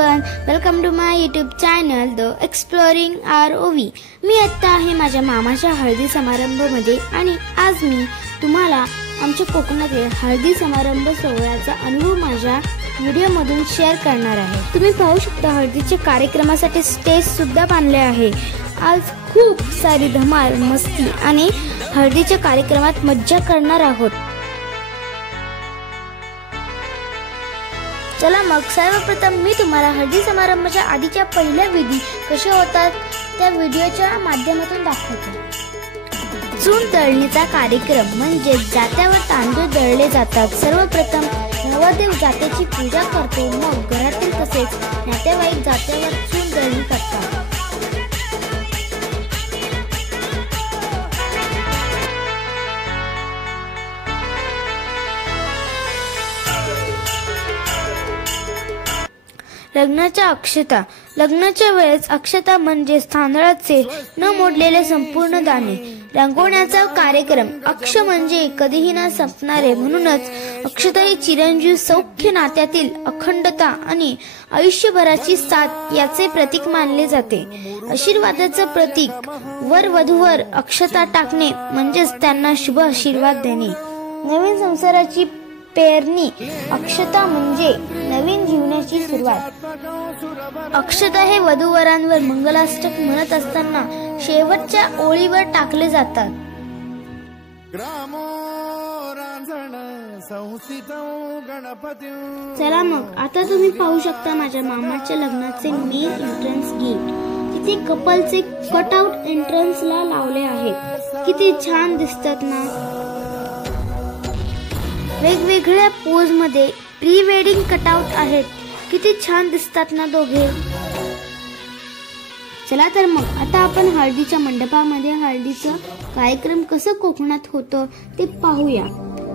Everyone, welcome to my YouTube channel the exploring ROV। मी आता आहे माझ्या मामाच्या हळदी समारंभामध्ये आणि आज मी तुम्हाला आमच्या कोकणातील हळदी समारंभ सोहळ्याचा अनुभव माझ्या व्हिडिओमधून शेअर करणार आहे। तुम्ही पाहू शकता हळदीच्या कार्यक्रमासाठी स्टेज सुद्धा बांधले आहे। आज खूप सारी धमाल मस्ती आणि हळदीच्या कार्यक्रमात मज्जा करणार आहोत। चला मग सर्वप्रथम मी तुम्हाला हळदी समारंभाच्या आधीच्या पहिल्या विधी कशा होतात त्या व्हिडिओच्या माध्यमातून दाखवतो। चूल दळणीचा कार्यक्रम म्हणजे जात्यावर तांदूळ दळले जातात। सर्वप्रथम नवरदेव जात्याची पूजा करतो, मग घरातील तसेच नातेवाईक जात्यावर चूल दळणी करतात। लग्नाच्या अक्षता। लग्नाच्या वेळेस अक्षता म्हणजे तांदळाचे न मोडलेले संपूर्ण दाणे रंगवण्याचा कार्यक्रम। अक्ष म्हणजे कधीही न संपणारे, म्हणूनच अक्षता ही चिरंजीव सौख्य, नात्यातील अखंडता आणि आयुष्यभराची साथ याचे प्रतीक मानले जाते। आशीर्वादाचं प्रतीक। वर वधूवर अक्षता टाकणे म्हणजेच त्यांना शुभ आशीर्वाद देणे। नवीन संसाराची पेरणी। अक्षता म्हणजे नवीन जीवनाची सुरुवात। अक्षता हे वधूवरांवर मंगलाष्टक म्हणत असताना शेवटच्या ओळीवर टाकले जातात। चला मग आता तुम्ही पाहू शकता माझ्या मामाच्या लग्नाचे मेन एंट्रन्स गेट। तिथे कपलचे कटआउट एंट्रन्सला लावले आहेत। किती छान दिसतात ना। वेगवेगळ्या पोज मध्ये प्री वेडिंग कटआउट आहेत। किती छान दिसतात ना दोघे। चला तर मग आता आपण हळदीच्या मंडपामध्ये हळदीचा कार्यक्रम कसं कोकणात होतं ते पाहूया।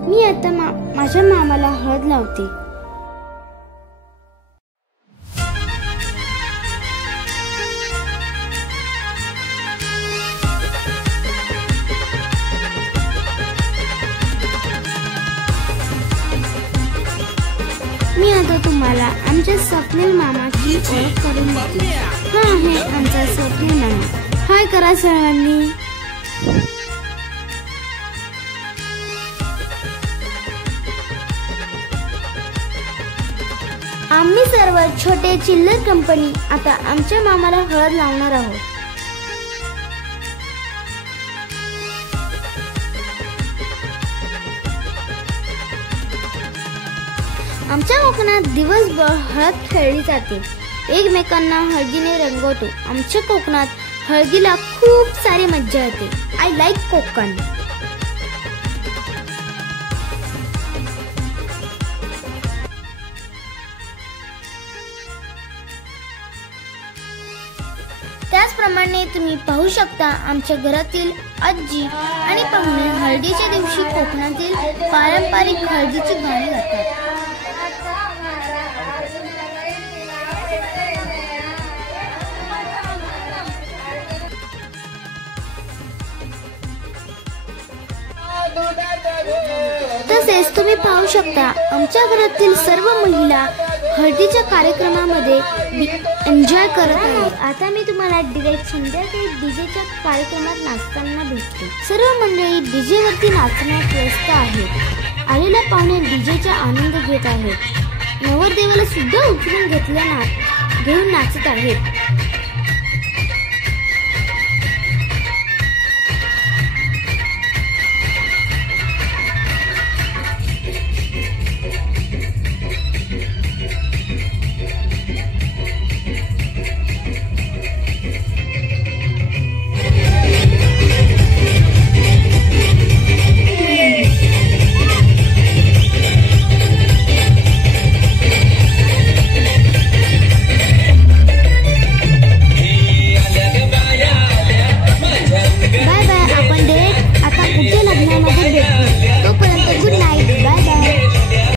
मी आता माझ्या मामाला हळद लावते। मी आता तुम्हाला आमच्या स्वप्नील मामाची ओळख करून देते। हा आहे आमचा स्वप्नील मामा। हाय करा सर्वांनी। आम्ही सर्व छोटे चिल्लर कंपनी आता आमच्या मामाला हळद लावणार आहोत। आमच्या कोकणात दिवसभर हळद खेळली जाते, एकमेकांना हळदीने रंगवतो। आमच्या कोकणात हळदीला खूप सारी मज्जा येते। I like Konkan. त्याचप्रमाणे तुम्ही पाहू शकता आमच्या घरातील आजी आणि पाहुणे हळदीच्या दिवशी कोकणातील पारंपरिक हळदीची गाणी गातात। तसेच तुम्ही पाहू शकता आमच्या घरातील सर्व महिला हळदीच्या कार्यक्रमामध्ये एन्जॉय करत आहेत। आता मी तुम्हाला डायरेक्ट संध्याकाळी डीजेच्या कार्यक्रमात नाचताना भेटते। सर्व मंडळी डीजे वरती नाचण्यात व्यस्त आहेत। आलेल्या पाहुणे डीजेचा आनंद घेत आहेत। नवरदेवाला सुद्धा उचलून घेऊन नाचत आहेत।